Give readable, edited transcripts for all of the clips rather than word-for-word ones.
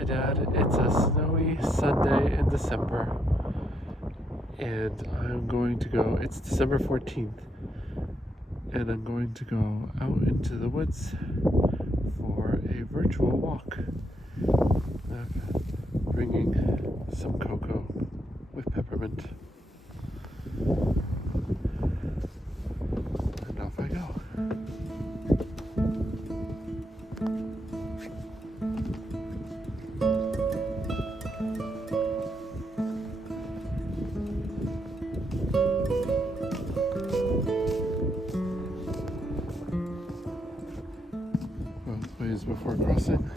Hi Dad, it's a snowy Sunday in December and I'm going to go, it's December 14th, and I'm going to go out into the woods for a virtual walk. I'm bringing some cocoa with peppermint and off I go. Both ways before crossing.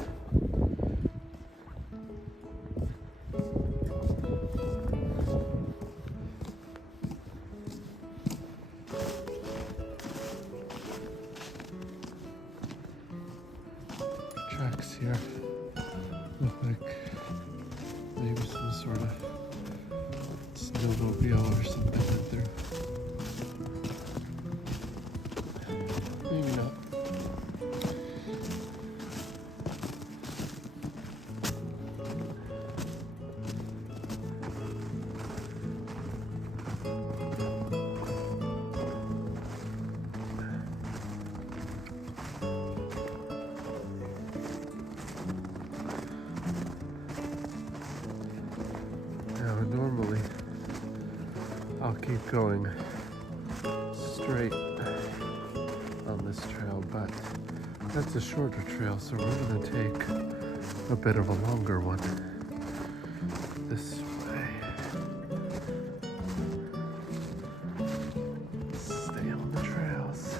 Tracks here look like maybe some sort of snowmobile or something went through. Maybe not. Now, normally I'll keep going straight on this trail, but that's a shorter trail, so we're going to take a bit of a longer one this way. Stay on the trails.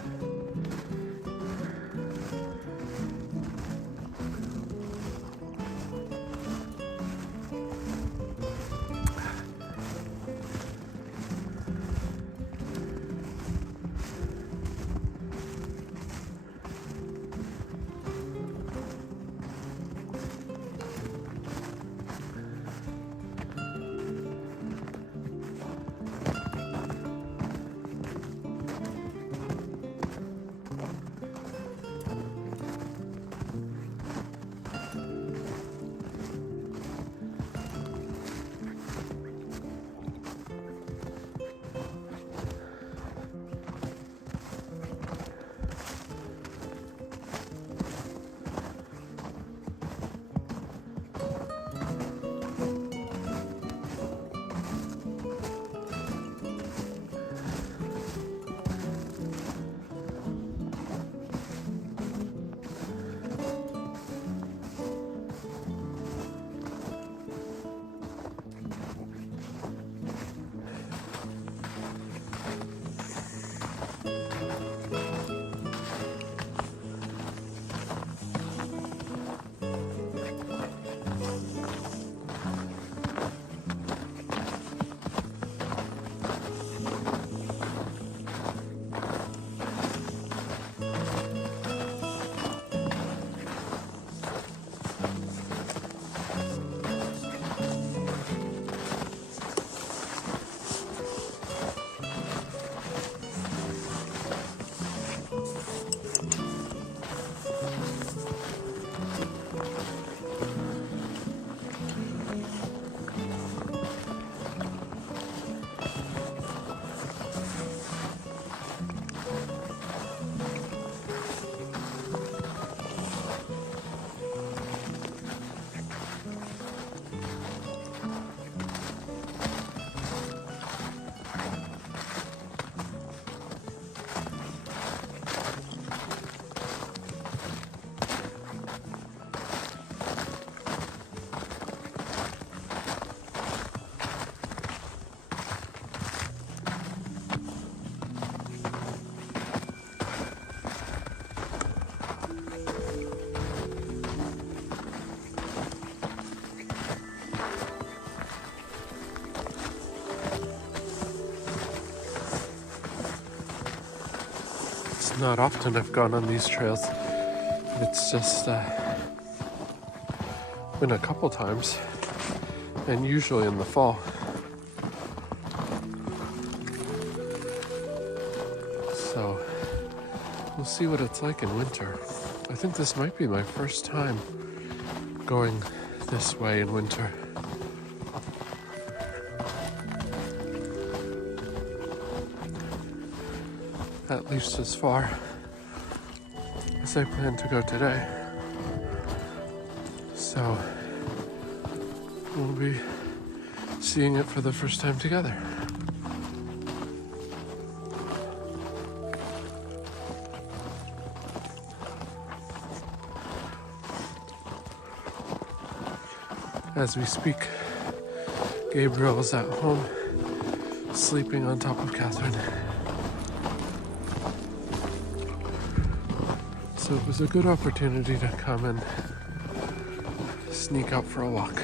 It's not often I've gone on these trails. It's just been a couple times, and usually in the fall. So we'll see what it's like in winter. I think this might be my first time going this way in winter. At least as far as I plan to go today. So we'll be seeing it for the first time together. As we speak, Gabriel is at home, sleeping on top of Catherine. So it was a good opportunity to come and sneak out for a walk.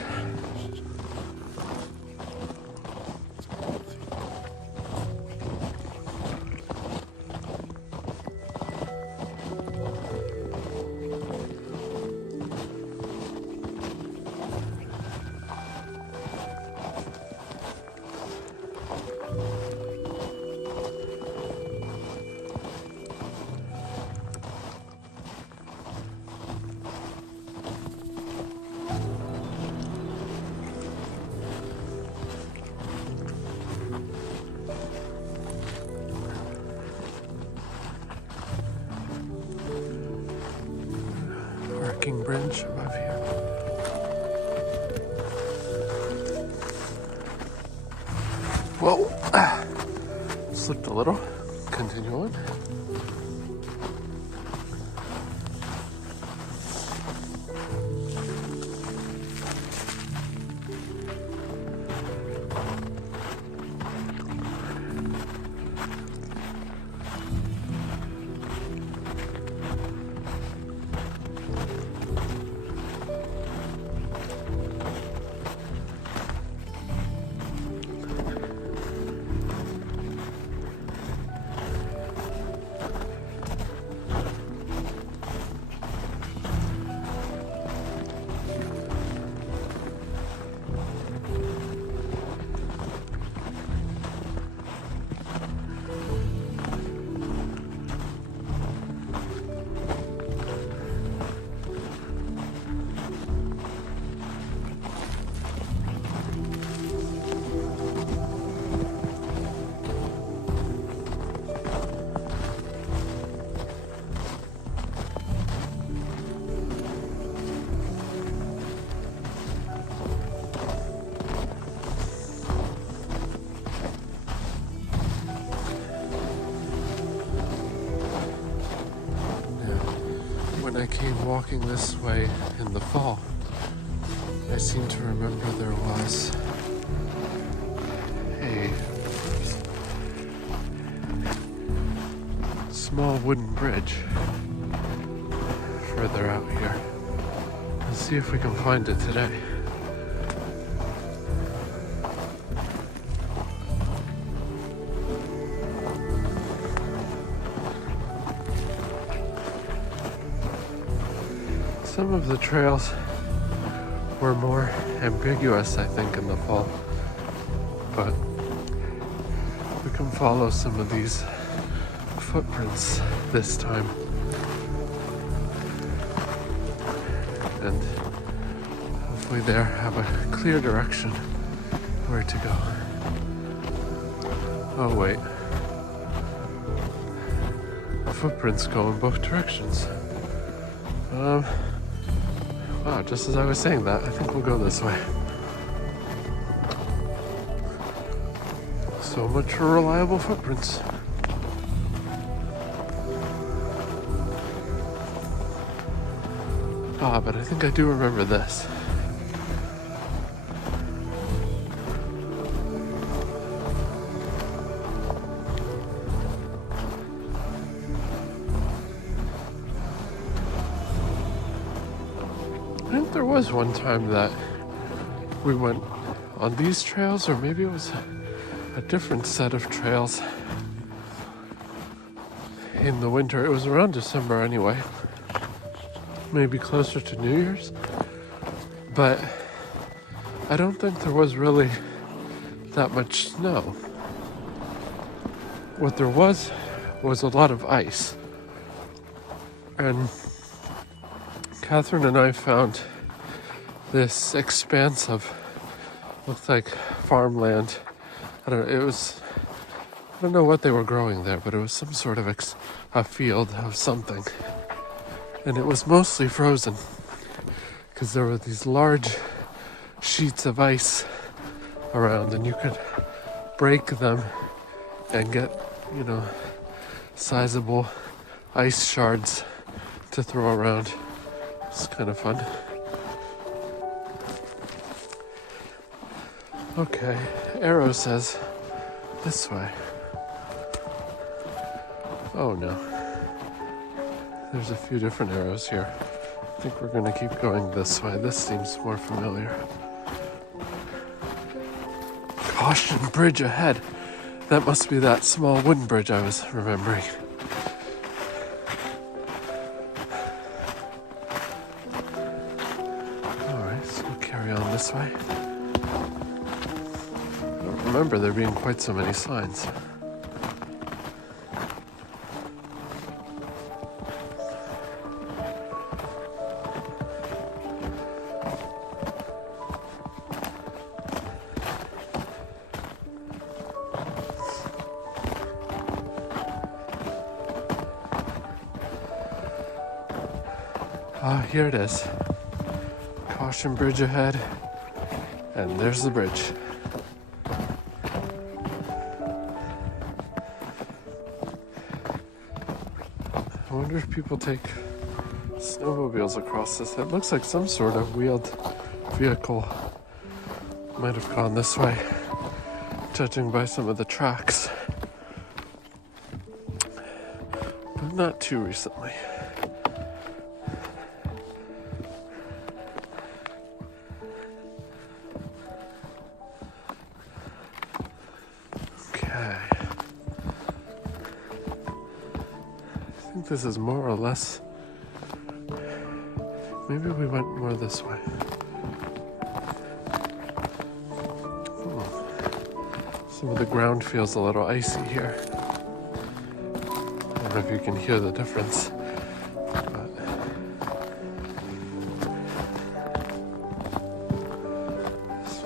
Parking bridge above here. Whoa! Slipped a little. Continue on. When I came walking this way in the fall, I seem to remember there was a small wooden bridge further out here. Let's see if we can find it today. Some of the trails were more ambiguous, I think, in the fall, but we can follow some of these footprints this time, and hopefully there have a clear direction where to go. Oh wait, the footprints go in both directions. Wow, just as I was saying that, I think we'll go this way. So much for reliable footprints. But I think I do remember this. I think there was one time that we went on these trails, or maybe it was a different set of trails in the winter. It was around December anyway, maybe closer to New Year's, but I don't think there was really that much snow. What there was a lot of ice, and Catherine and I found this expanse of, looked like farmland. I don't know what they were growing there, but it was some sort of a field of something. And it was mostly frozen because there were these large sheets of ice around, and you could break them and get, sizable ice shards to throw around. It's kind of fun. Okay, arrow says this way. Oh no. There's a few different arrows here. I think we're gonna keep going this way. This seems more familiar. Caution, bridge ahead. That must be that small wooden bridge I was remembering. Alright, so we'll carry on this way. I don't remember there being quite so many signs. Here it is. Caution, bridge ahead. And there's the bridge. I wonder if people take snowmobiles across this. It looks like some sort of wheeled vehicle might have gone this way, judging by some of the tracks. But not too recently. I think this is more or less, maybe we went more this way. Some of the ground feels a little icy here. I don't know if you can hear the difference, but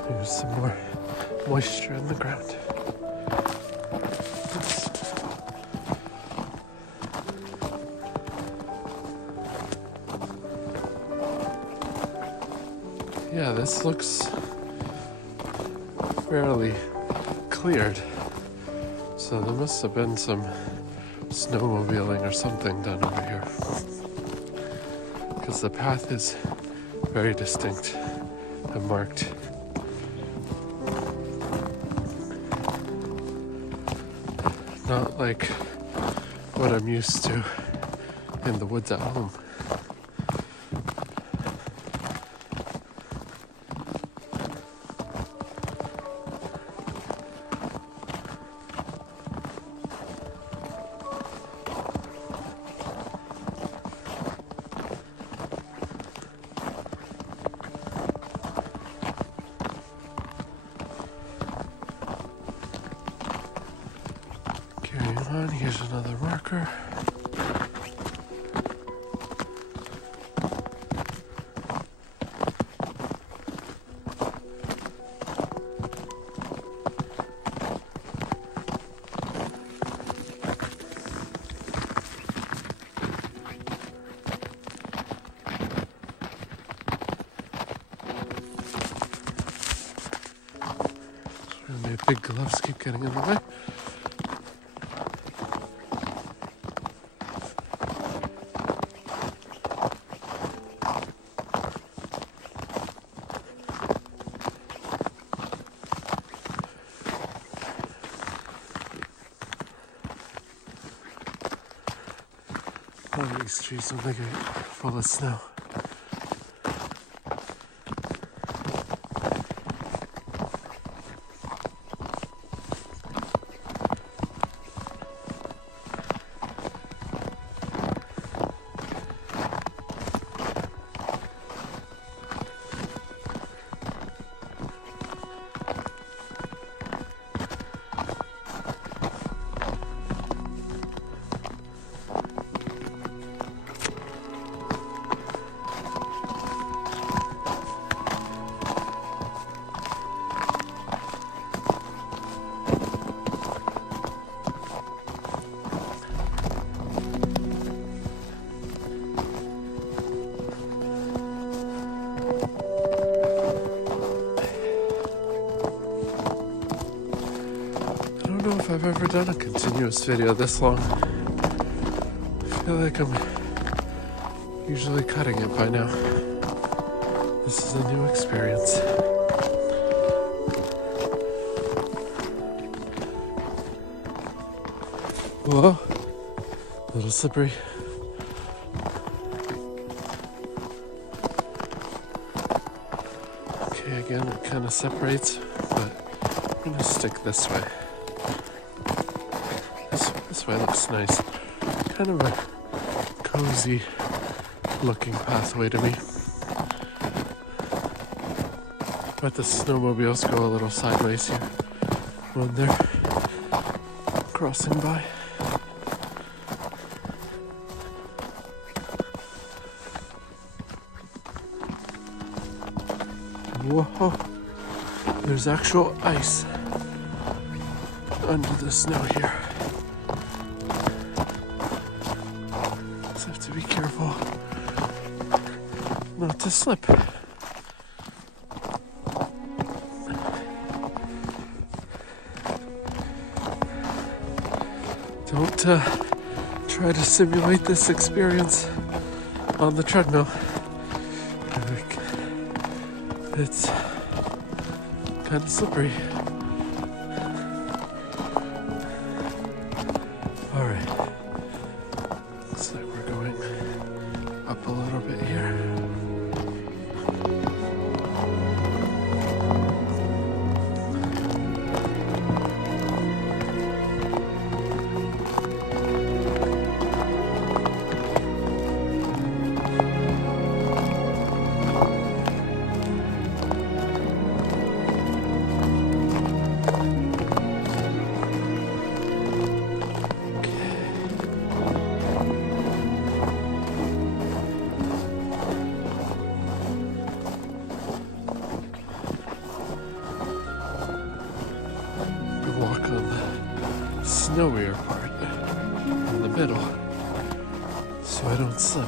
there's some more moisture in the ground. Yeah, this looks fairly cleared. So there must have been some snowmobiling or something done over here. Because the path is very distinct and marked. Not like what I'm used to in the woods at home. Carrying on, here's another marker. My big gloves keep getting in the way. All these trees are like full of snow. I've ever done a continuous video this long. I feel like I'm usually cutting it by now. This is a new experience. Whoa, a little slippery. Okay, again, it kind of separates, but I'm gonna stick this way. This way looks nice. Kind of a cozy looking pathway to me. But the snowmobiles go a little sideways here when they're crossing by. Whoa, there's actual ice under the snow here. So I have to be careful not to slip. Don't try to simulate this experience on the treadmill. It's kind of slippery. All right. Looks like we're going up a little bit here. Walk on the snowier part in the middle so I don't slip.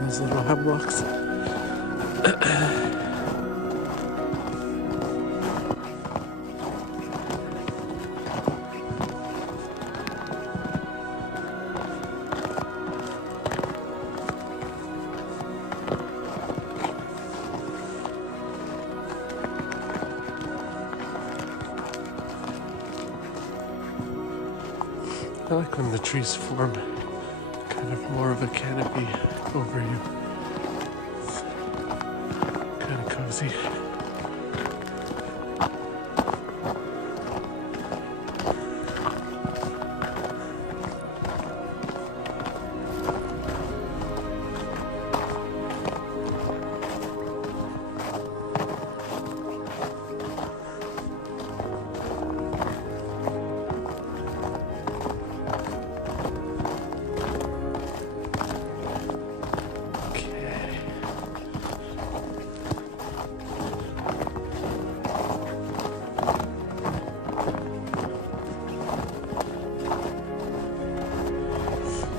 Those little hemlocks. I like when the trees form kind of more of a canopy over you. It's kind of cozy.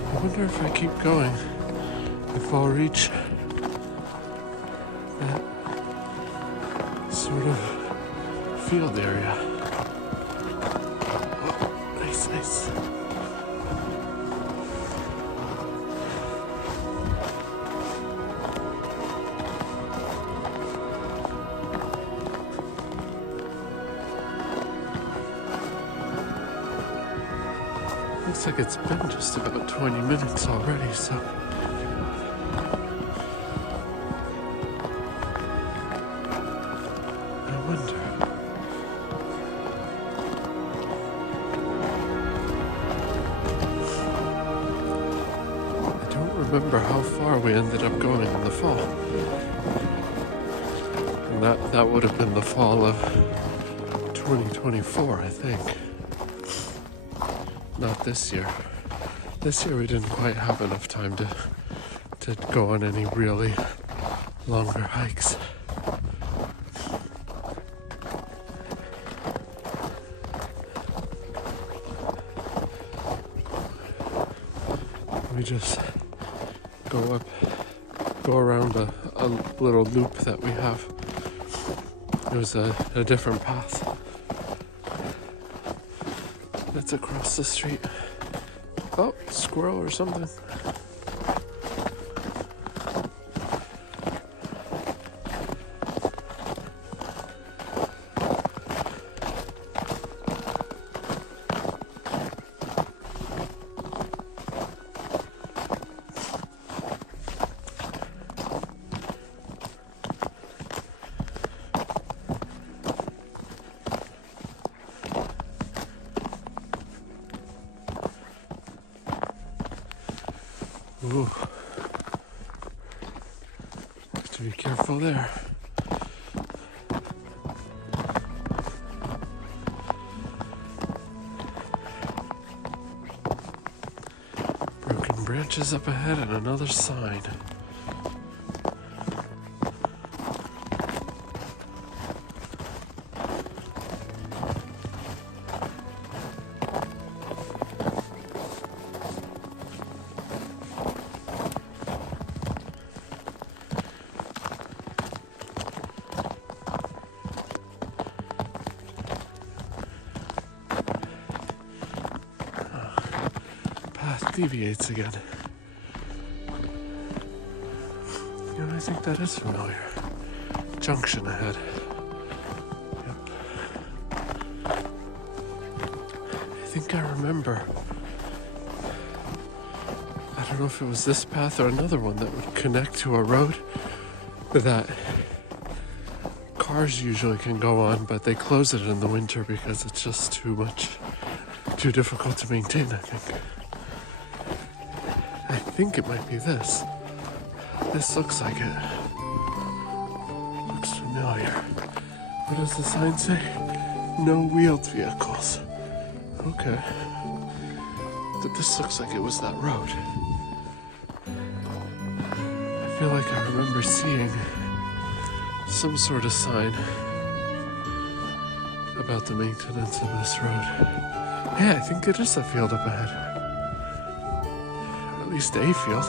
I wonder if I keep going, if I'll reach that sort of field area. Oh, nice, nice. Looks like it's been just about 20 minutes already, so I wonder. I don't remember how far we ended up going in the fall. And that would have been the fall of 2024, I think. Not this year. This year we didn't quite have enough time to go on any really longer hikes. We just go around a little loop that we have. It was a different path. That's across the street. Oh, squirrel or something. Ooh. Have to be careful there. Broken branches up ahead and another sign. Deviates again. You know, I think that is familiar. Junction ahead. Yep. I think I remember. I don't know if it was this path or another one that would connect to a road that cars usually can go on, but they close it in the winter because it's just too difficult to maintain, I think. I think it might be this. This looks like it. Looks familiar. What does the sign say? No wheeled vehicles. Okay. But this looks like it was that road. I feel like I remember seeing some sort of sign about the maintenance of this road. Yeah, I think it is a field up ahead. At least a field.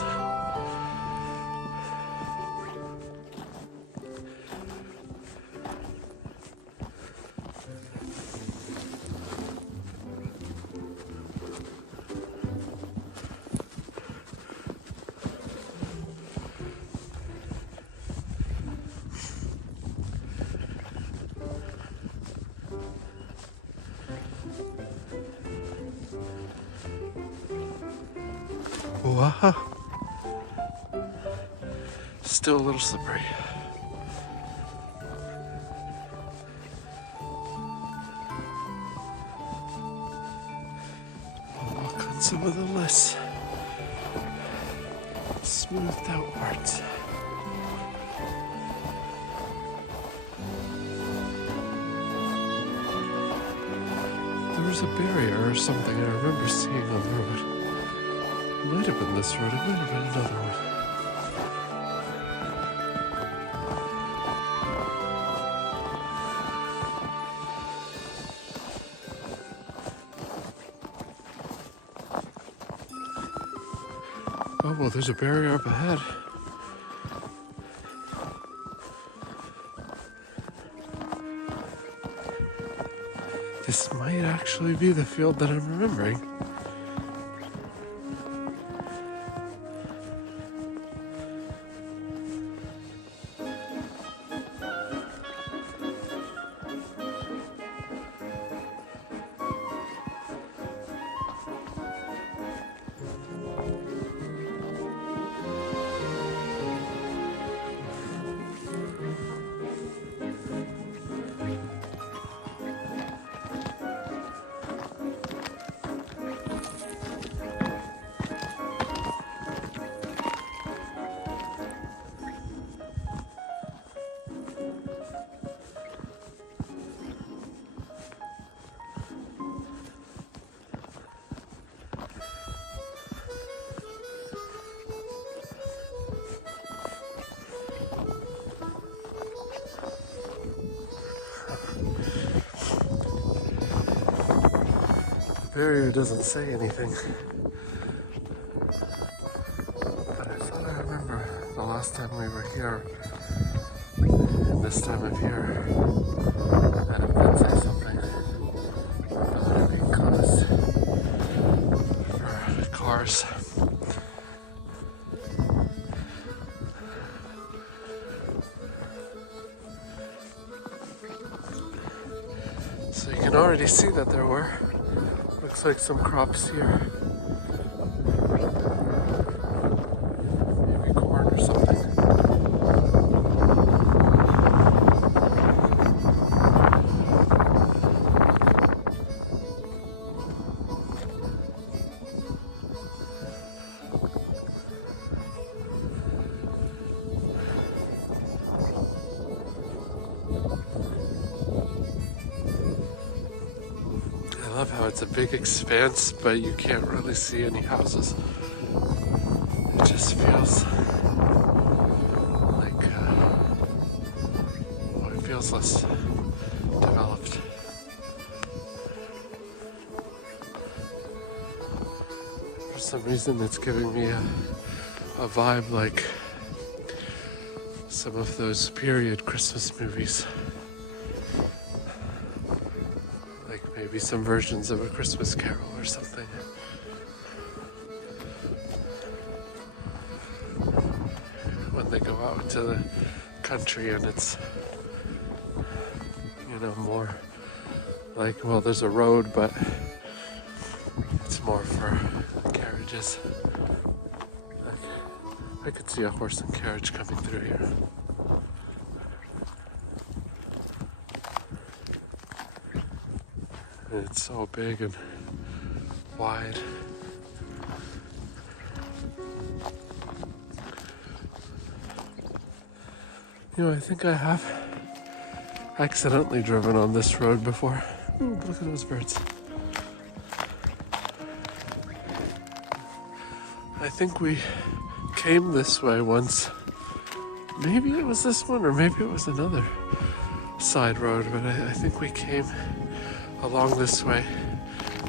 Wow. Still a little slippery. I'll walk on some of the less smoothed out parts. There was a barrier or something I remember seeing on the road. It might have been this road, it might have been another one. Oh, well, there's a barrier up ahead. This might actually be the field that I'm remembering. barrier doesn't say anything. But I thought I remember the last time we were here, in this time of year, that it did say something about it being closed for cars. So you can already see that there were, looks like some crops here. Maybe corn or something. I love how it's a big expanse, but you can't really see any houses. It just feels like, it feels less developed. For some reason, it's giving me a vibe like some of those period Christmas movies. Maybe some versions of A Christmas Carol or something. When they go out into the country and it's, more like, well, there's a road, but it's more for carriages. I could see a horse and carriage coming through here. It's so big and wide. I think I have accidentally driven on this road before. Ooh, look at those birds. I think we came this way once. Maybe it was this one or maybe it was another side road, but I think we came along this way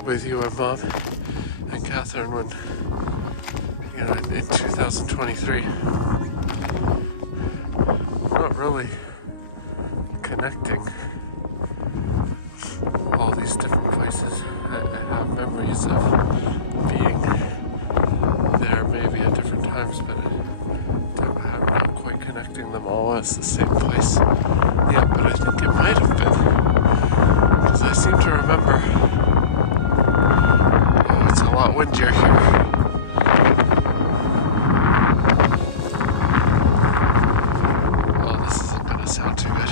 with you and Mom and Catherine when, in 2023. Not really connecting all these different places. I have memories of being there maybe at different times, but I'm not quite connecting them all as the same place. Yeah, but I think it might have been. Because I seem to remember, it's a lot windier here. Oh, this isn't going to sound too good.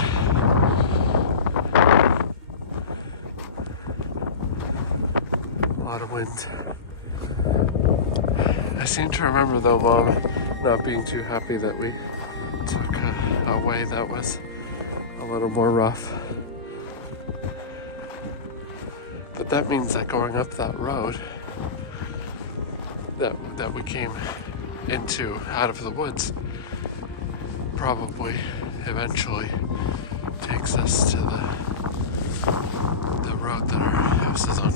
A lot of wind. I seem to remember, though, Mom not being too happy that we took a way that was a little more rough. But that means that going up that road that we came into out of the woods probably eventually takes us to the road that our house is on.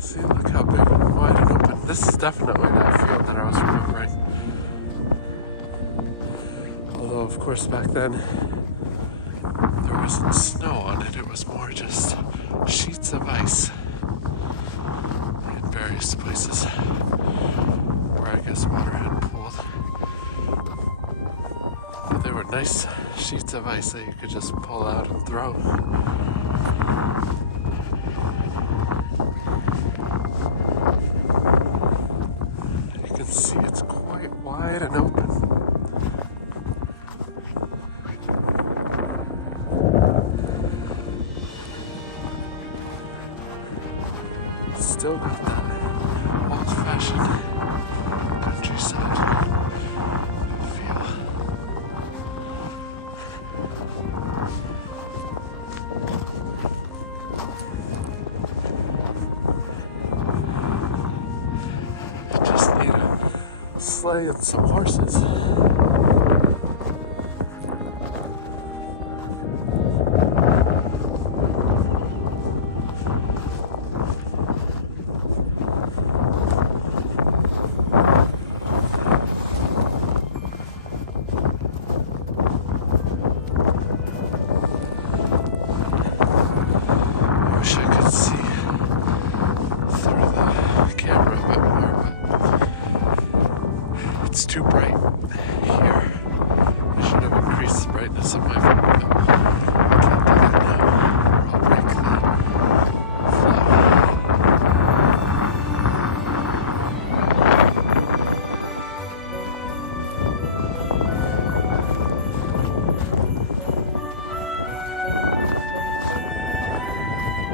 See, look how big and wide and open. This is definitely that field that I was remembering. Although, of course, back then there wasn't snow on it. It was more just sheets of ice in various places where I guess water had pooled. But they were nice sheets of ice that you could just pull out and throw. You can see it's quite wide and open. Still got that old-fashioned countryside feel. I just need a sleigh and some horses.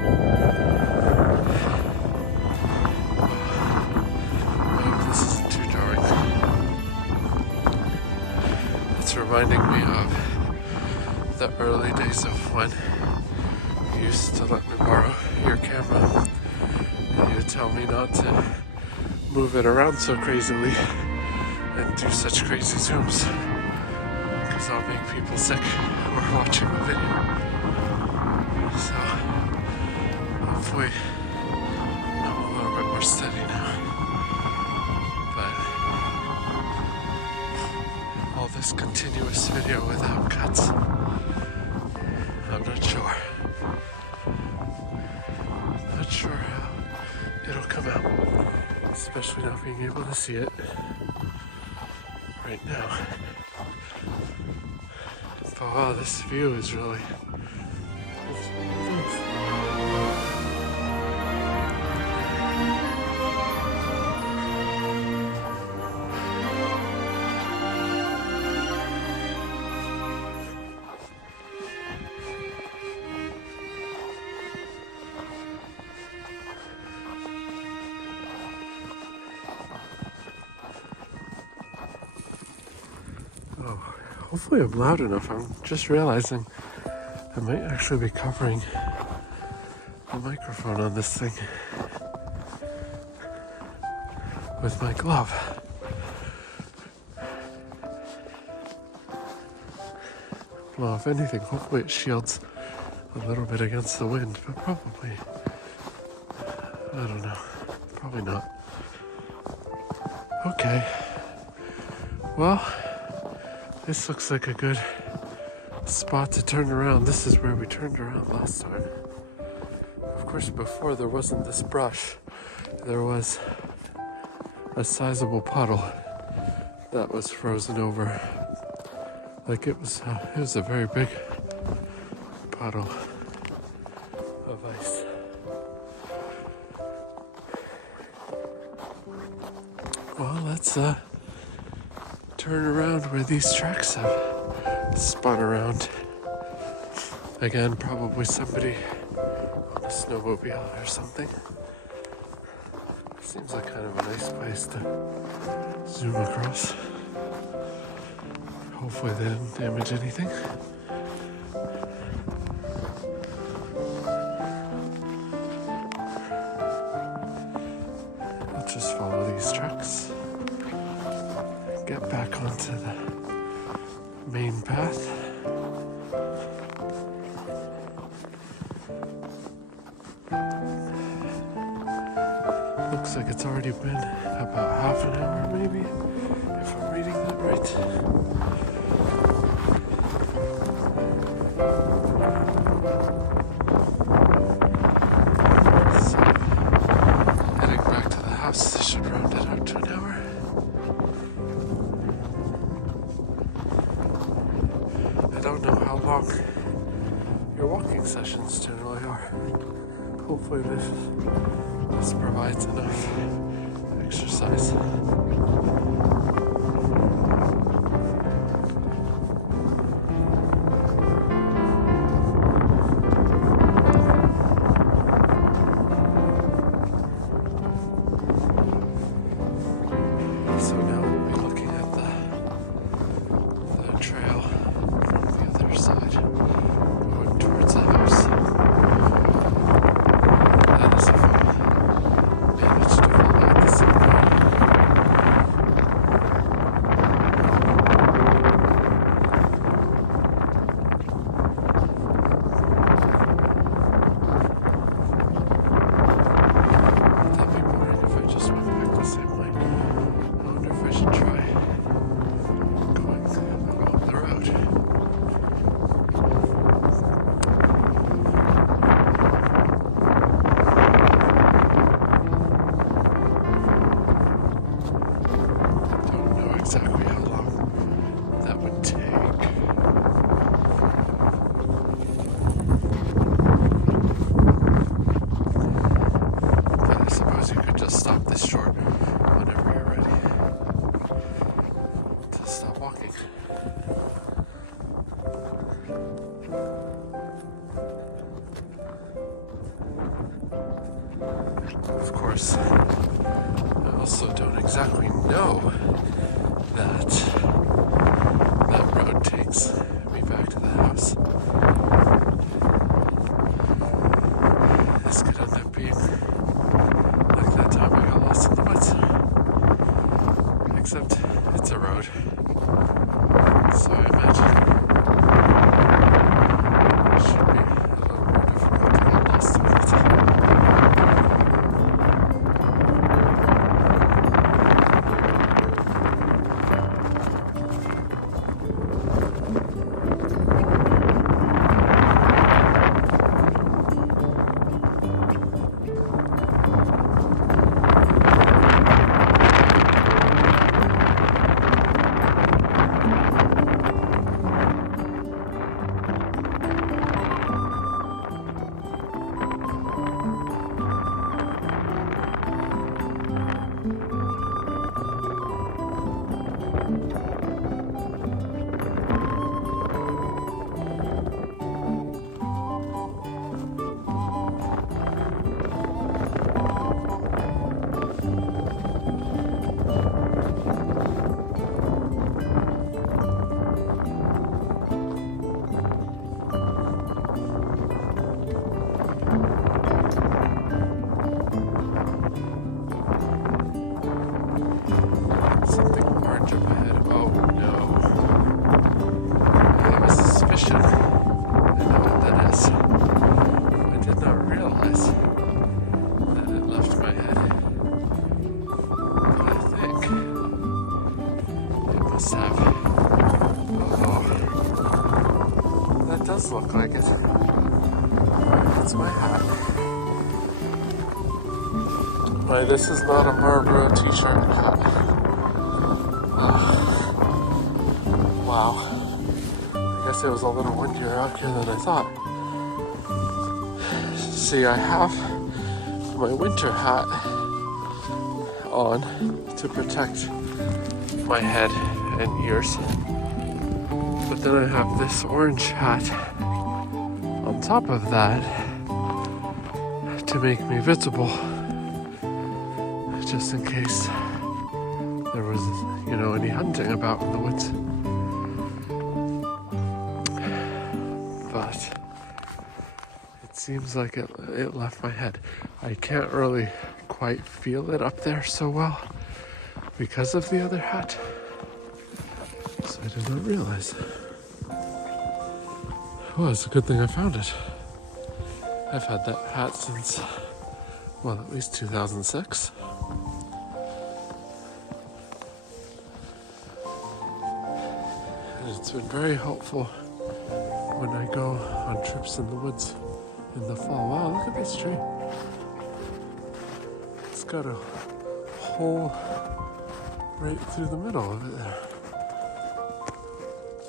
I hope this isn't too dark. It's reminding me of the early days of when you used to let me borrow your camera and you would tell me not to move it around so crazily and do such crazy zooms because I'll make people sick who are watching the video. So hopefully I'm a little bit more steady now. But all this continuous video without cuts, I'm not sure. Not sure how it'll come out, especially not being able to see it right now. But wow, this view is really nice. Oh, hopefully I'm loud enough. I'm just realizing I might actually be covering the microphone on this thing with my glove. Well, if anything, hopefully it shields a little bit against the wind, but probably, I don't know, probably not. Okay, well, this looks like a good spot to turn around. This is where we turned around last time. Of course, before there wasn't this brush, there was a sizable puddle that was frozen over. Like it was a very big puddle of ice. Well, let's turn around where these tracks have spun around. Again, probably somebody on a snowmobile or something. Seems like kind of a nice place to zoom across. Hopefully they didn't damage anything. I'll just follow these tracks. Get back onto the main path. Looks like it's already been about half an hour maybe, if I'm reading that right. So, heading back to the house, this should round it out to an hour. I don't know how long your walking sessions generally are. Hopefully this provides enough exercise. So now we'll be looking at the trail from the other side, going towards the house. That is if I manage to follow the same way. Of course, I also don't exactly know that that road takes me back to the house. This could end up being like that time I got lost in the woods. Except it's a road. So I imagine it should be a little more difficult to get lost in it. Something orange up ahead. Oh no. I have a suspicion. I know what that is. I did not realize that it left my head. But I think it must have. Oh. That does look like it. It's my hat. Why, this is not a Marlboro t-shirt hat. Wow. I guess it was a little windier out here than I thought. See, I have my winter hat on to protect my head and ears. But then I have this orange hat on top of that to make me visible. Just in case there was, any hunting about in the woods. But it seems like it left my head. I can't really quite feel it up there so well because of the other hat. So I did not realize. Well, it's a good thing I found it. I've had that hat since, well, at least 2006. It's been very helpful when I go on trips in the woods in the fall. Wow, look at this tree. It's got a hole right through the middle of it there.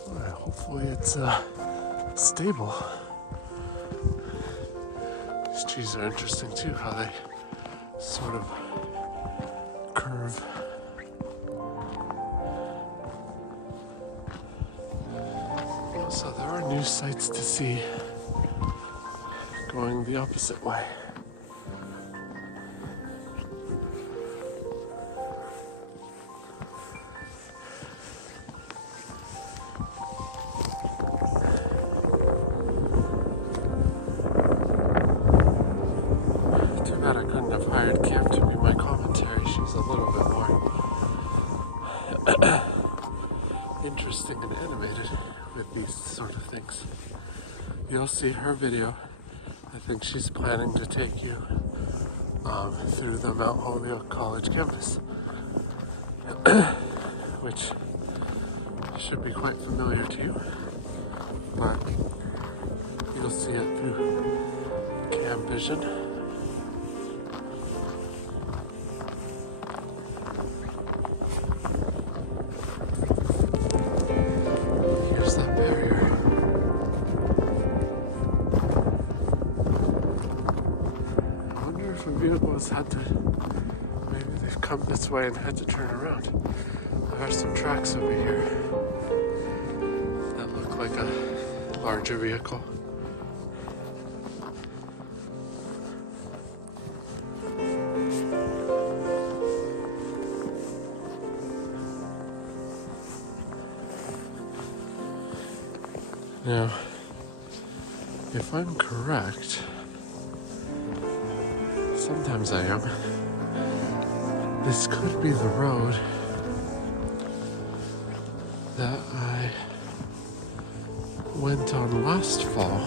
Well, hopefully it's stable. These trees are interesting too, how they sort of curve. So there are new sights to see going the opposite way. Too bad I couldn't have hired Cam to be my commentary. She's a little bit more interesting and animated with these sort of things. You'll see her video. I think she's planning to take you through the Mount Holyoke College campus, which should be quite familiar to you, but you'll see it through Cam Vision. Here's that barrier. I wonder if a vehicle has had to, maybe they've come this way and had to turn around. There are some tracks over here that look like a larger vehicle. Now, if I'm correct, sometimes I am, this could be the road that I went on last fall.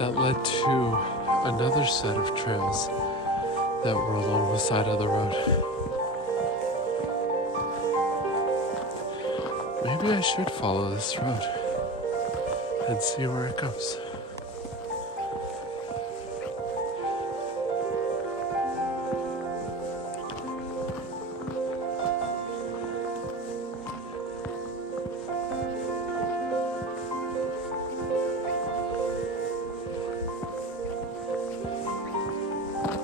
That led to another set of trails that were along the side of the road. Maybe I should follow this road and see where it goes.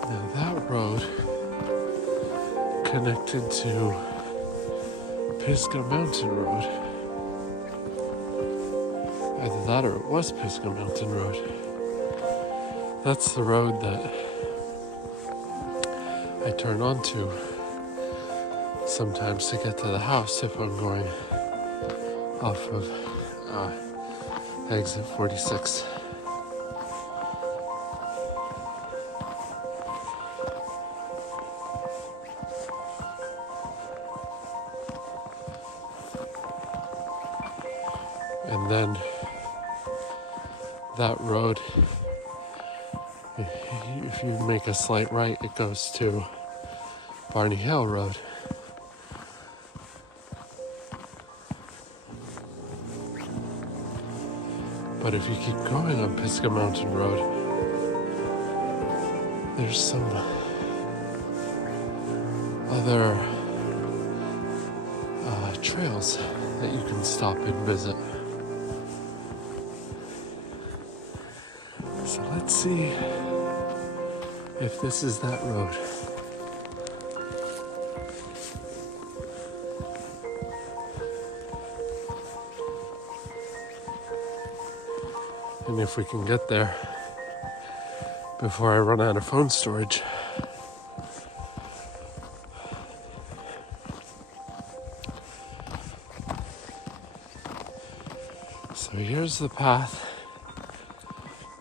Now that road connected to Pisgah Mountain Road. Either that or it was Pisgah Mountain Road. That's the road that I turn onto sometimes to get to the house if I'm going off of exit 46. And then that road, if you make a slight right, it goes to Barney Hill Road. But if you keep going on Pisgah Mountain Road, there's some other trails that you can stop and visit. So let's see if this is that road. And if we can get there before I run out of phone storage. So here's the path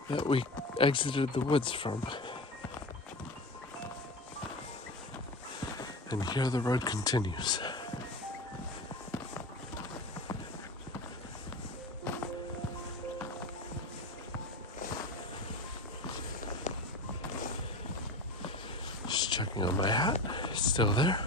that we exited the woods from. And here the road continues. Just checking on my hat, it's still there.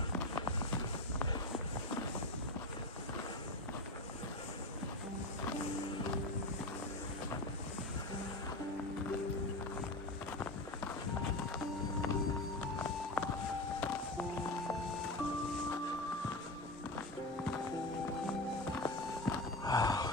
Wow.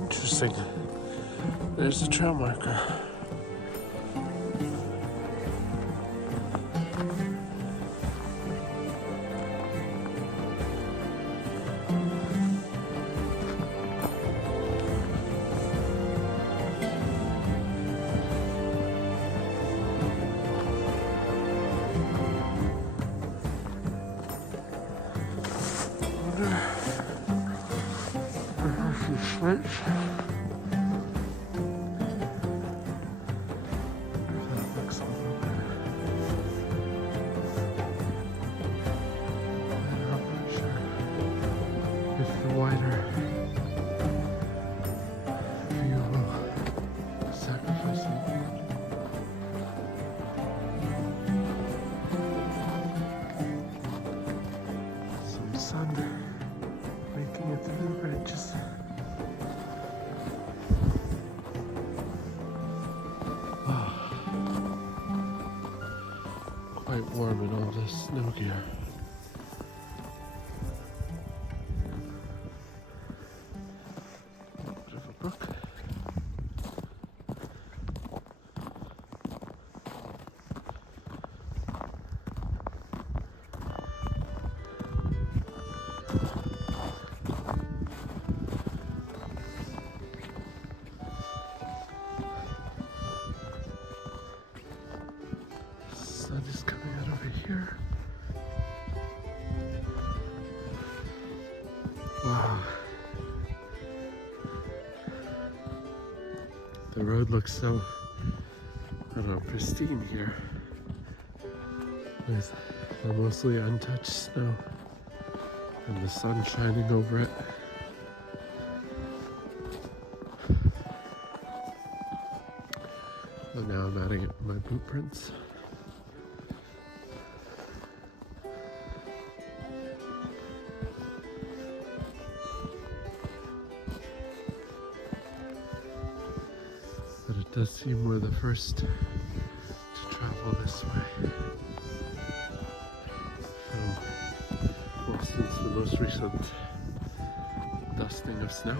Interesting. There's the trail marker. warm in all this snow gear. A bit of a brook. Sun is coming out over here. Wow. The road looks so, I don't know, pristine here. With the mostly untouched snow and the sun shining over it. So now I'm adding my boot prints. But it does seem we're the first to travel this way. Well, since the most recent dusting of snow.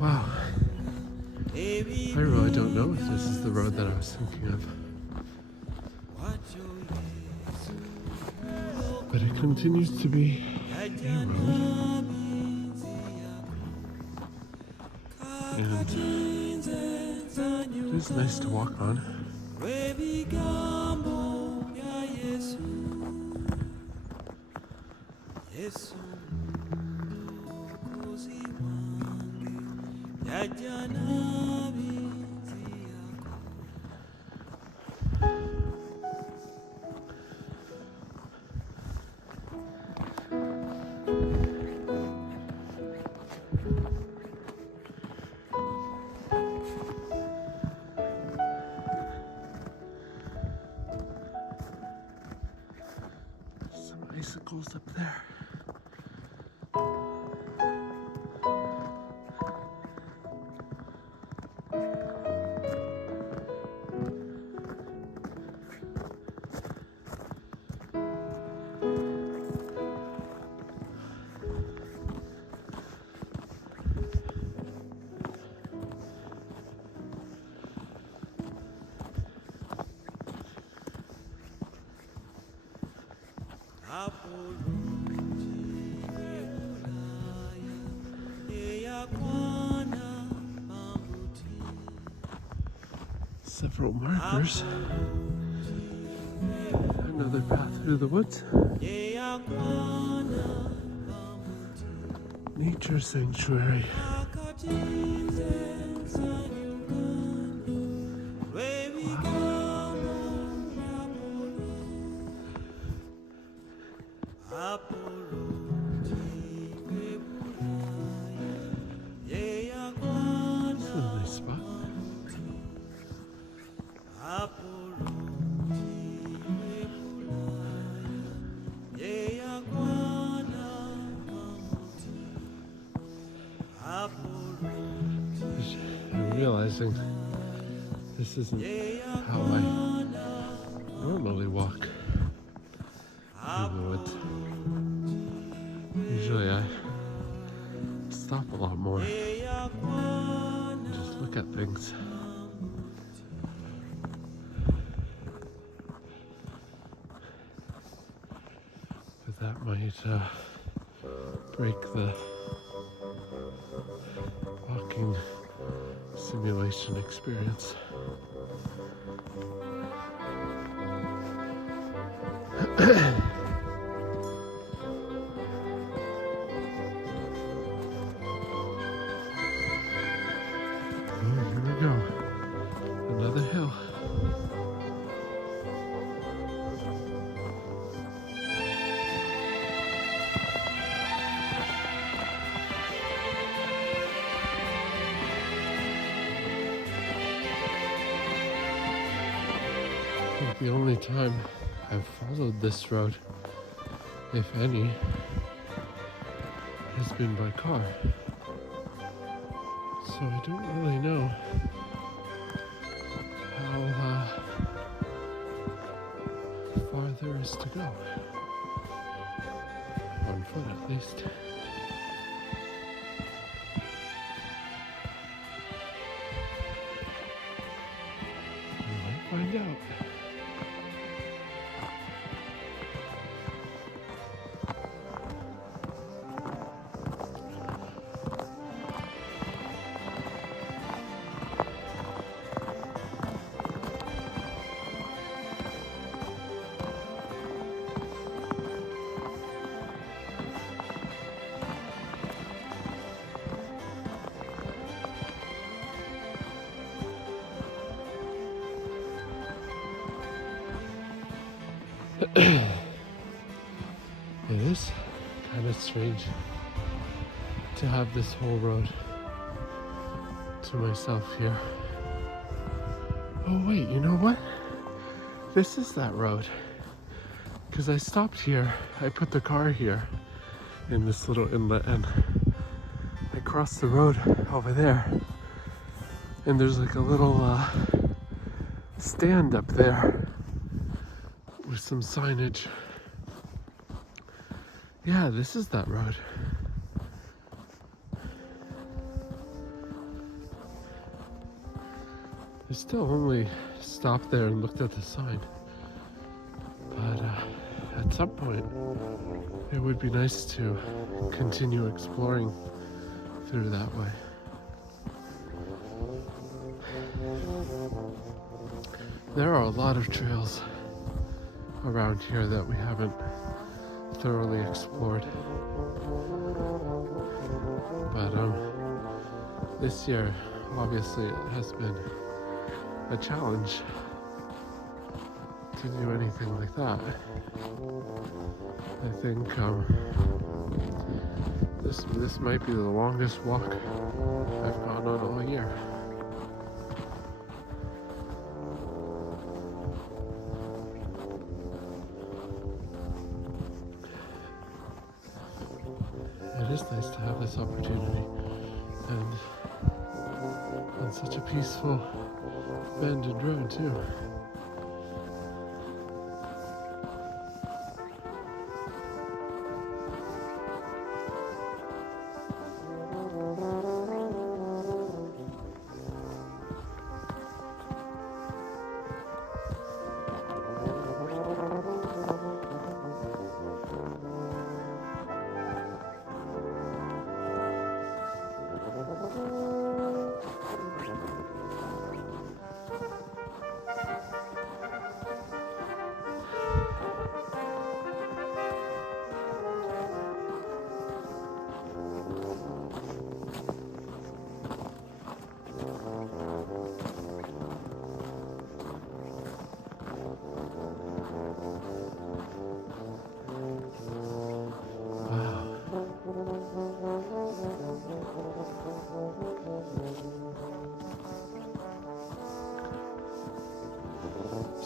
Wow. I really don't know if this is the road that I was thinking of. But it continues to be a road. And it is nice to walk on. Some icicles up there. Several markers. Another path through the woods. Nature sanctuary. I'm realizing this isn't how I normally walk in the woods. Usually I stop a lot more and just look at things. But that might break the walking simulation experience. Oh, here we go. Another hill. I think the only time I've followed this road, if any, has been by car. So I don't really know how far there is to go. On foot at least. We might find out. It is kind of strange to have this whole road to myself here. Oh wait, you know what? This is that road. Because I stopped here, I put the car here in this little inlet and I crossed the road over there. And there's like a little stand up there with some signage. Yeah, this is that road. I still only stopped there and looked at the sign. But at some point, it would be nice to continue exploring through that way. There are a lot of trails around here that we haven't thoroughly explored. But this year, obviously, it has been a challenge to do anything like that. I think this might be the longest walk I've gone on all year. It is nice to have this opportunity, and on such a peaceful, abandoned road too.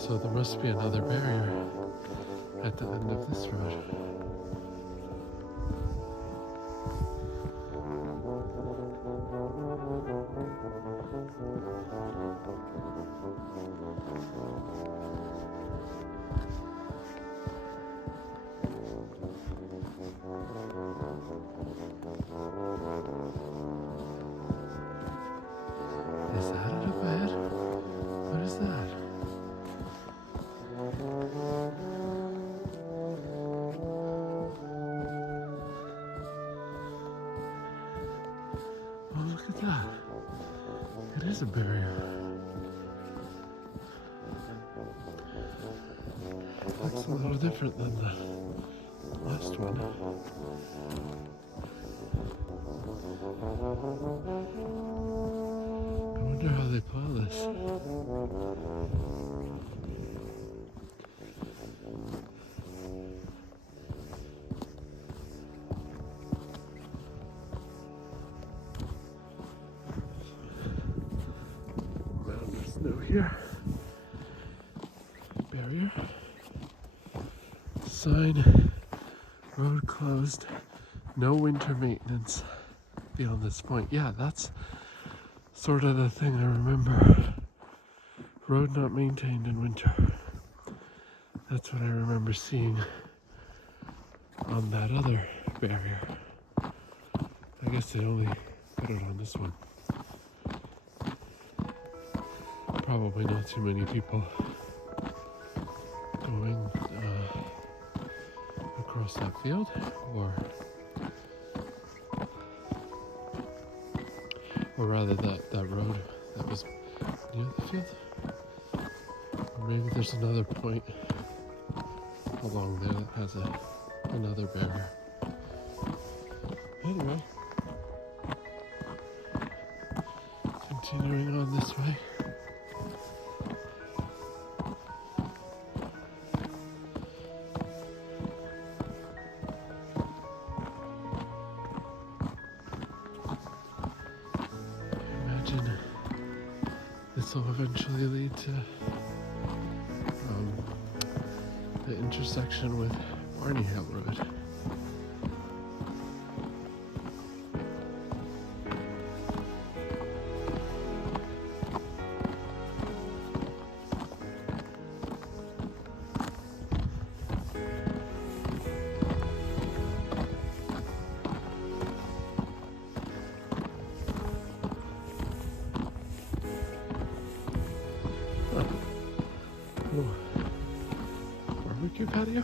So there must be another barrier at the end of this road. Is that it up ahead? What is that? Oh, look at that. It is a barrier. Looks a little different than the last one. I wonder how they plow this. Mound of snow here. Barrier. Sign. Road closed. No winter maintenance beyond this point. Yeah, that's sort of the thing I remember. Road not maintained in winter. That's what I remember seeing on that other barrier. I guess they only put it on this one. Probably not too many people going across that field, or rather that road that was near the field. Or maybe there's another point along there that has another barrier. Anyway, continuing on this way. This will eventually lead to the intersection with Barney Hill Road. Barbecue patio?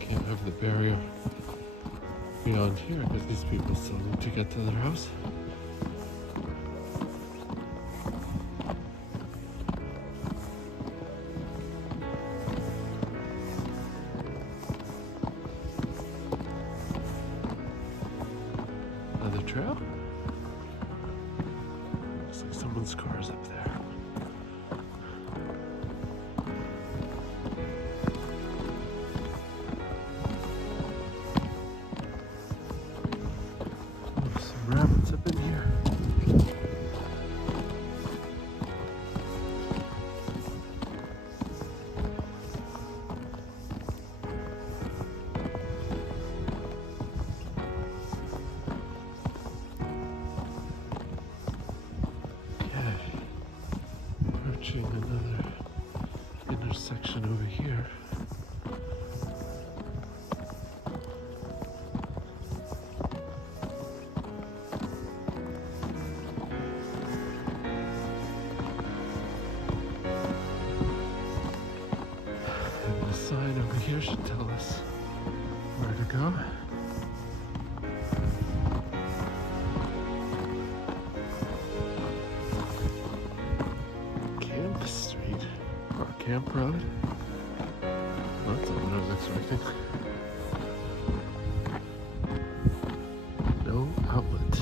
Can't have the barrier beyond here because these people still need to get to their house. Another trail? Looks like someone's car is up there. Rabbits up in here. Okay. Approaching another intersection over here. Sign over here should tell us where to go. Camp Street. Camp Road. Well, that's not what I was expecting. No outlet.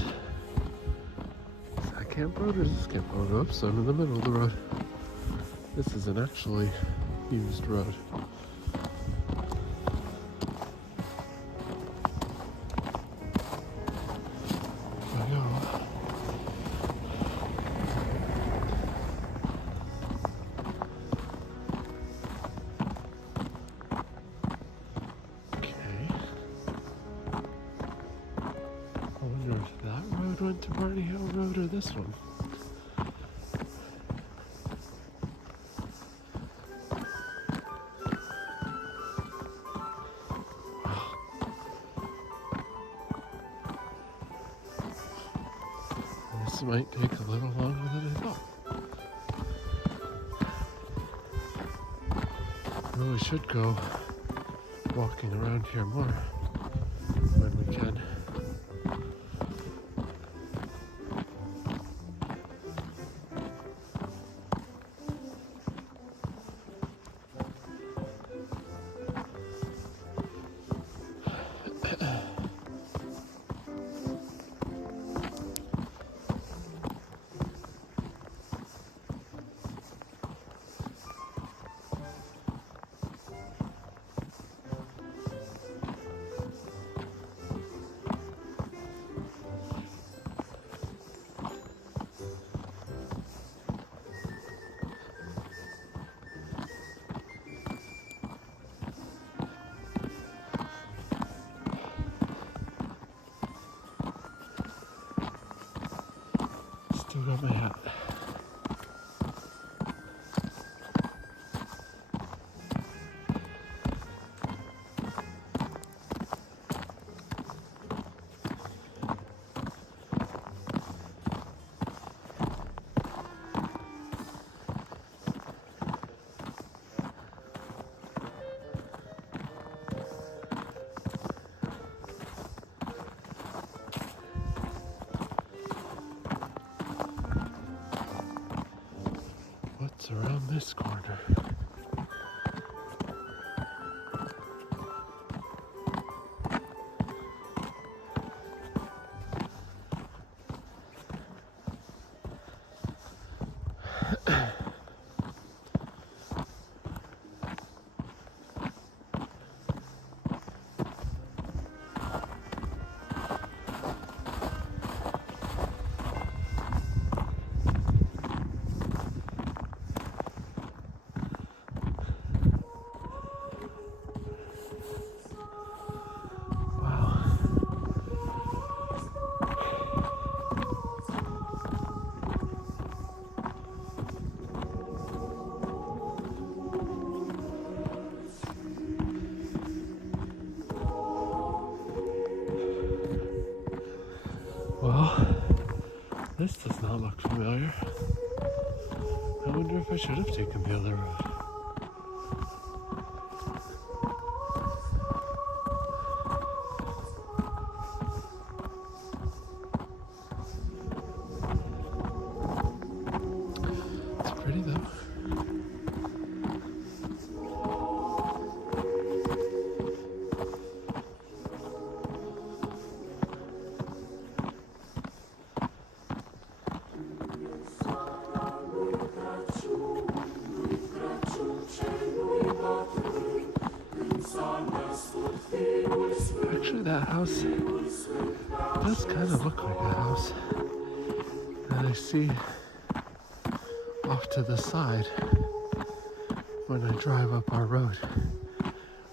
Is that Camp Road or is this Camp Road? Oops, I'm in the middle of the road. This is an actually used road. There we go. I wonder if that road went to Barney Hill Road or this one. This might take a little longer than I thought. Really should go walking around here more when we can. Still got my hat. What's around this corner? Well, this does not look familiar. I wonder if I should have taken the other road. It's pretty though. Actually, that house does kind of look like a house that I see off to the side when I drive up our road.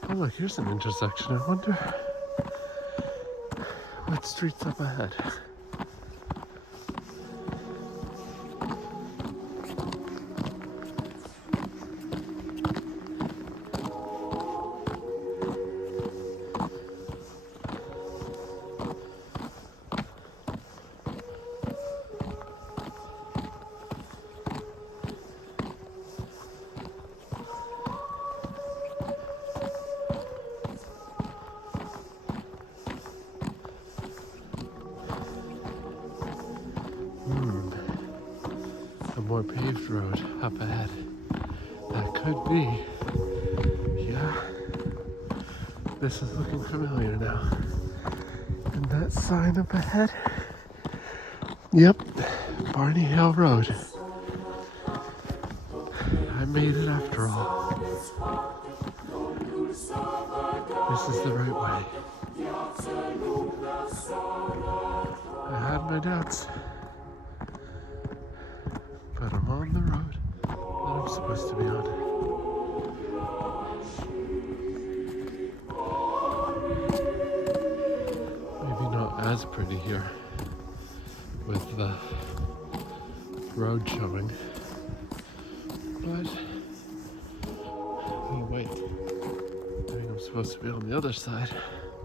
Oh look, here's an intersection. I wonder what street's up ahead. A more paved road up ahead. That could could be. Yeah. This is looking familiar now. And that sign up ahead? Yep. Barney Hill Road. I made it after all. This is the right way. I had my doubts. But I'm on the road that I'm supposed to be on. Maybe not as pretty here with the road showing. But, oh wait, I think I'm supposed to be on the other side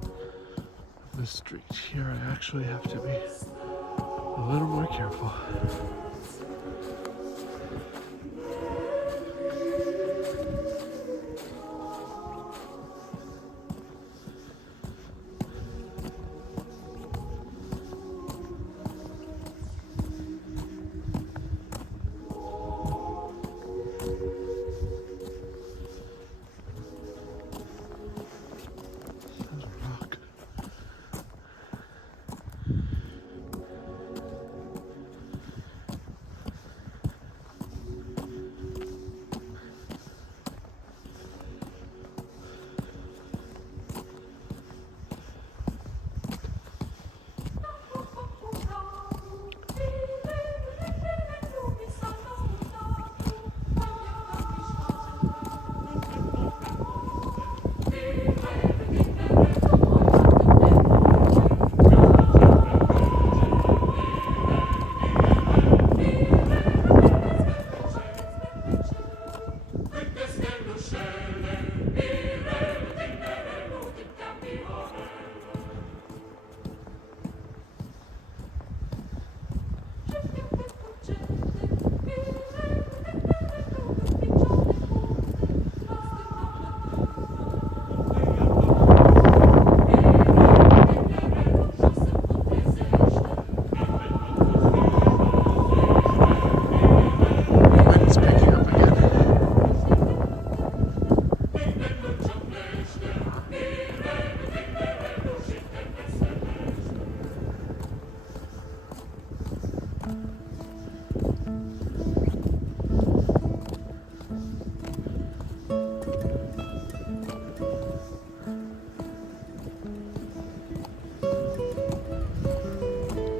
of the street. Here I actually have to be a little more careful.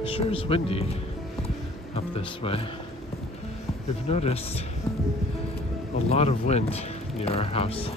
It sure is windy up this way. We've noticed a lot of wind near our house.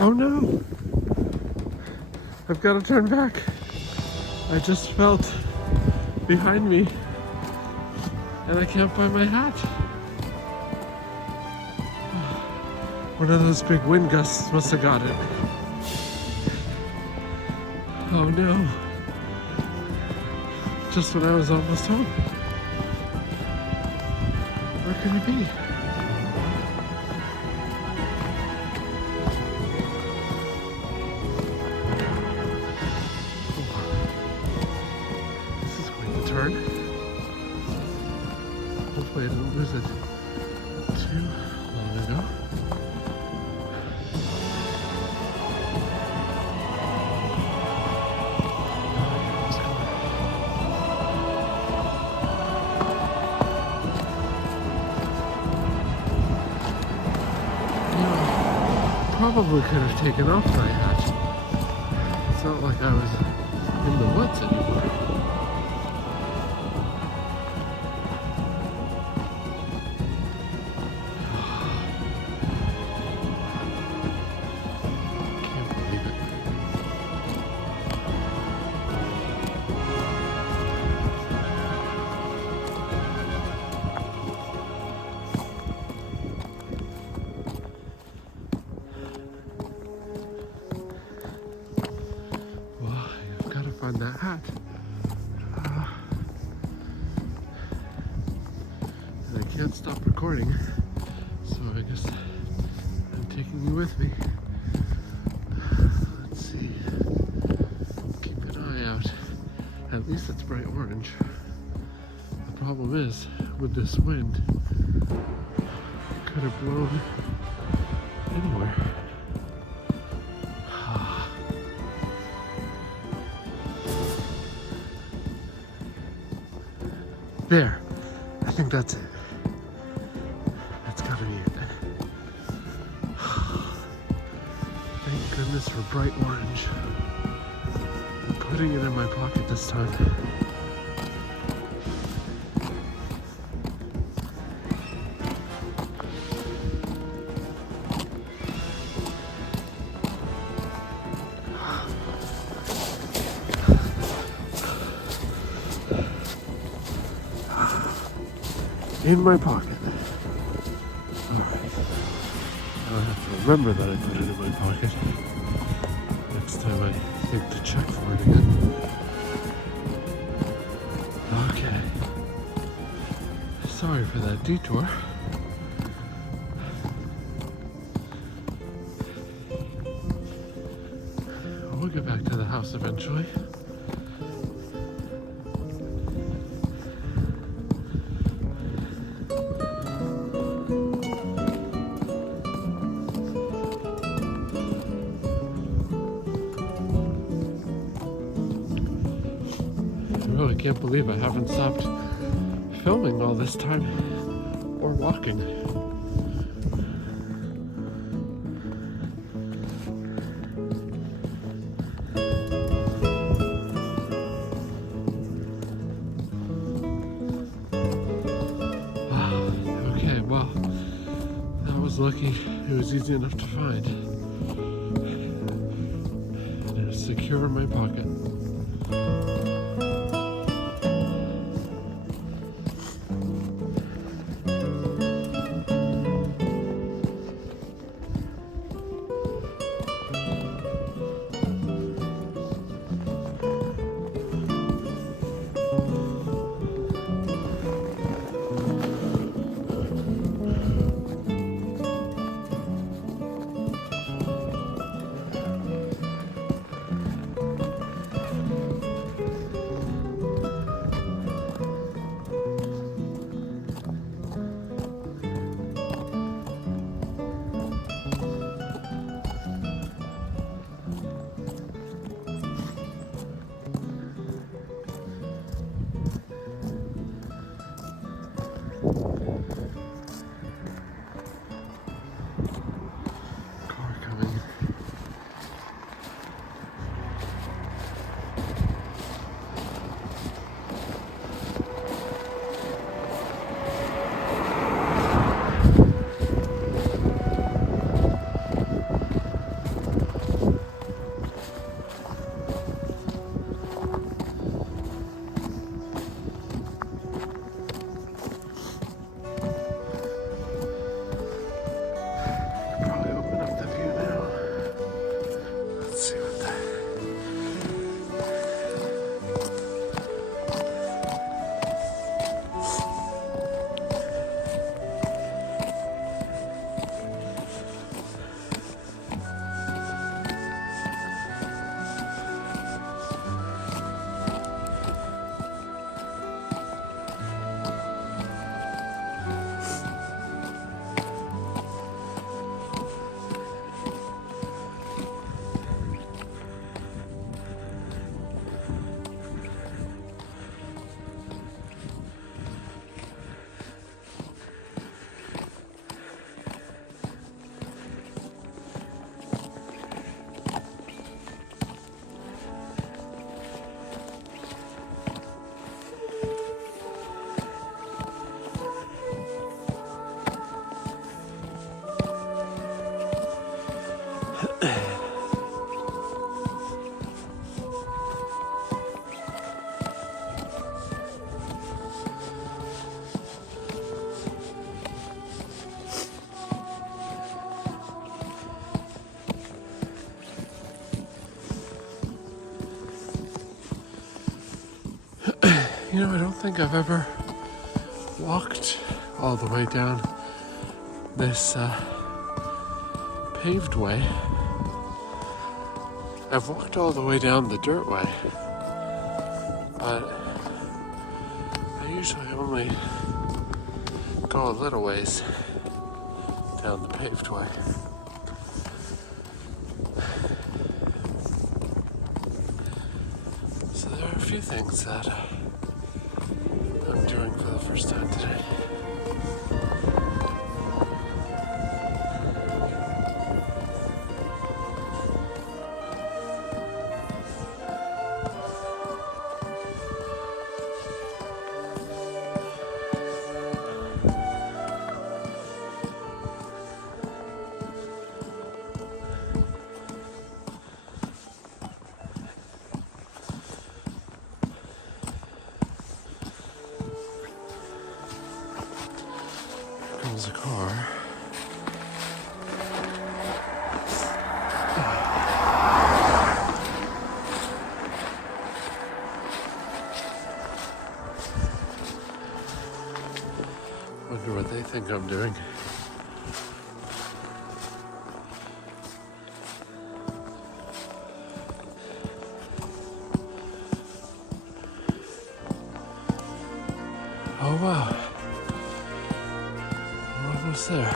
Oh no! I've got to turn back. I just felt behind me and I can't find my hat. One of those big wind gusts must have got it. Oh no. Just when I was almost home. Where could it be? Oh, this is quite the turn. Hopefully I didn't lose it too long ago. Probably could have taken off my hat. It's not like I was in the woods anymore. Can't believe it. Find that hat. And I can't stop recording, so I guess I'm taking you with me. Let's see. Keep an eye out. At least it's bright orange. The problem is, with this wind, it could have blown anywhere. There, I think that's it. That's gotta be it. Thank goodness for bright orange. I'm putting it in my pocket this time. In my pocket. Alright. I'll have to remember that I put it in my pocket next time I think to check for it again. Okay. Sorry for that detour. We'll get back to the house eventually. I really can't believe I haven't stopped filming all this time or walking. Okay, well, that was lucky. It was easy enough to find. And it was secure in my pocket. You know, I don't think I've ever walked all the way down this paved way. I've walked all the way down the dirt way, but I usually only go a little ways down the paved way. So there are a few things that I'm doing for the first time today. Here comes a car. Wonder what they think I'm doing. Oh wow. We're almost there.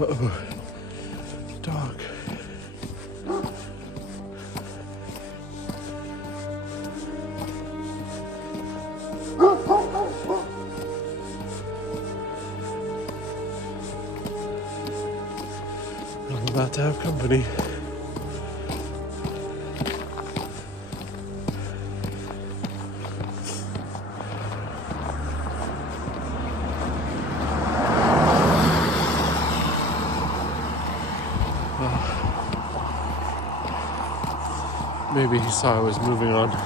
Uh-oh. Dog. I'm about to have company. Maybe he saw I was moving on.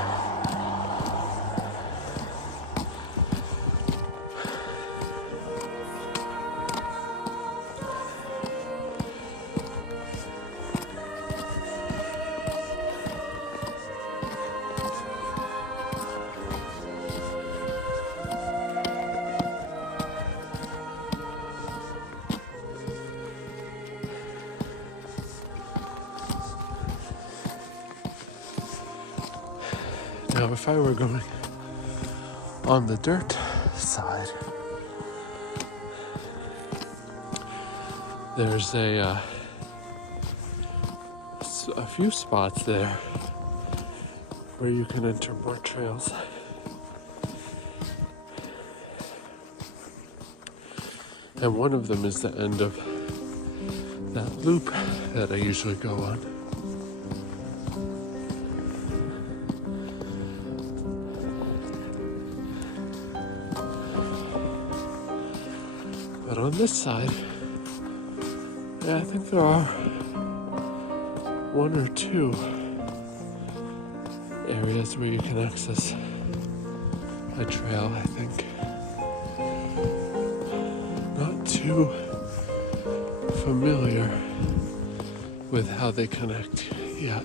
Now, if I were going on the dirt side, there's a few spots there where you can enter more trails. And one of them is the end of that loop that I usually go on. But on this side, yeah, I think there are one or two areas where you can access a trail, I think. Not too familiar with how they connect yet.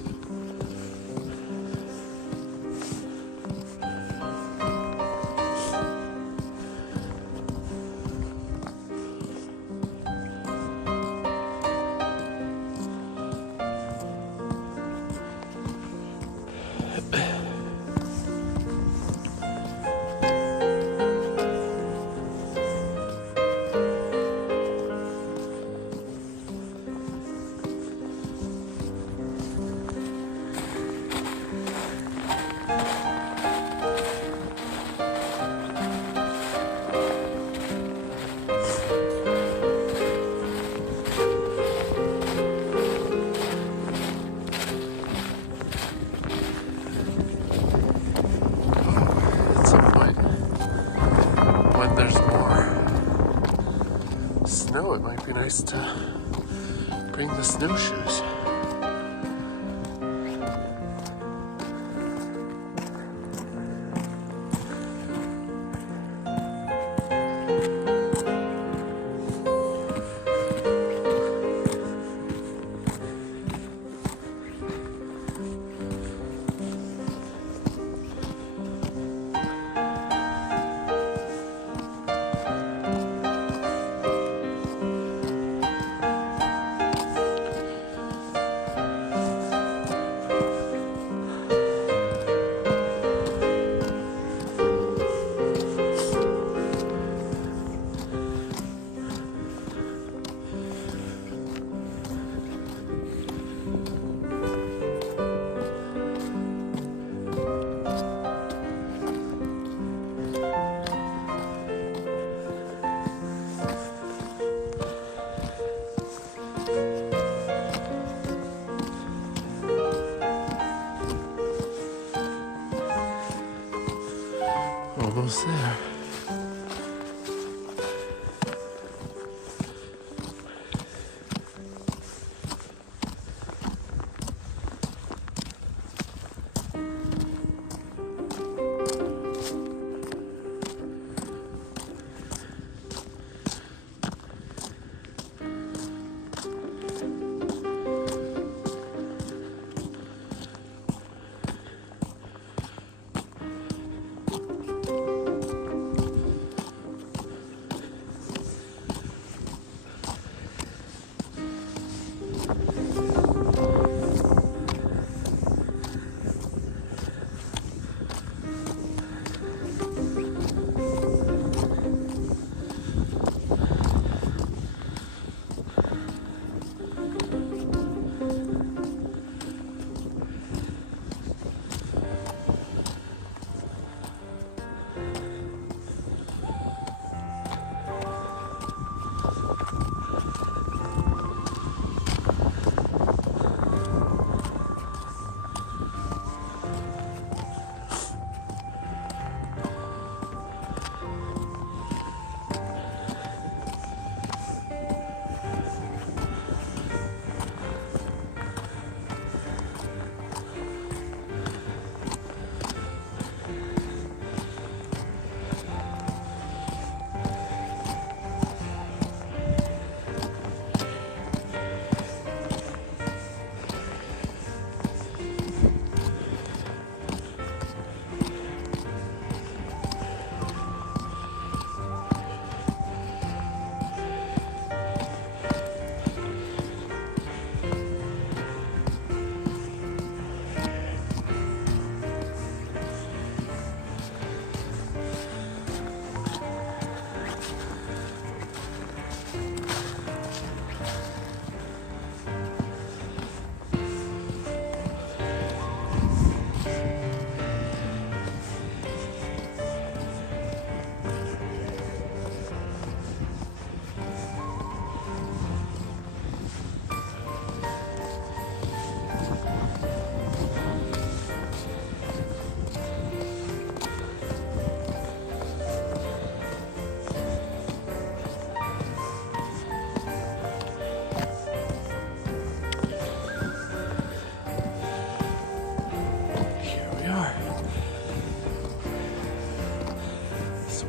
nice to bring the snowshoes. Almost there.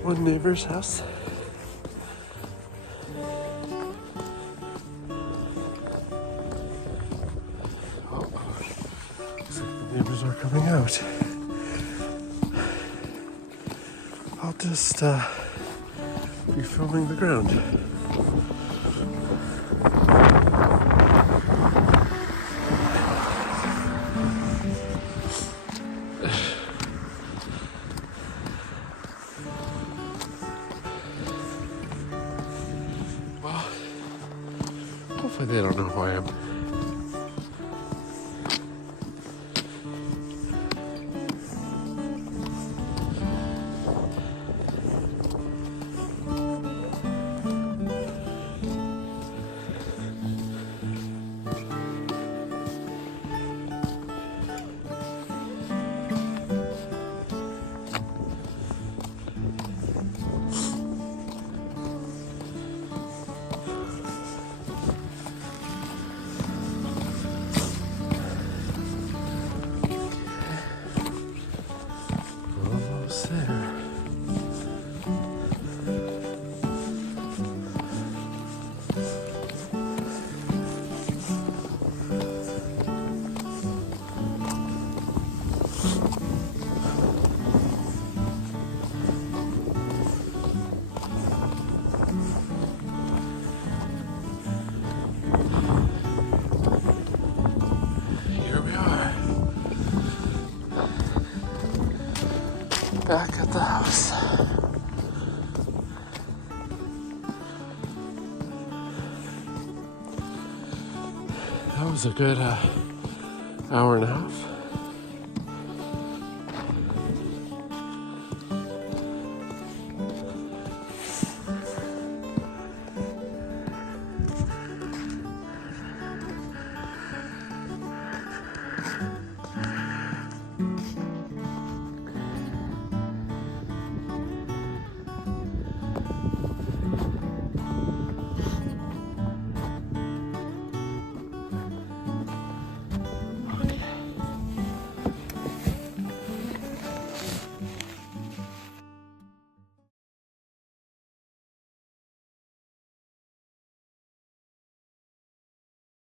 One neighbor's house. Oh, looks like the neighbors are coming out. I'll just be filming the ground. Hopefully they don't know who I am. back at the house. That was a good hour and a half.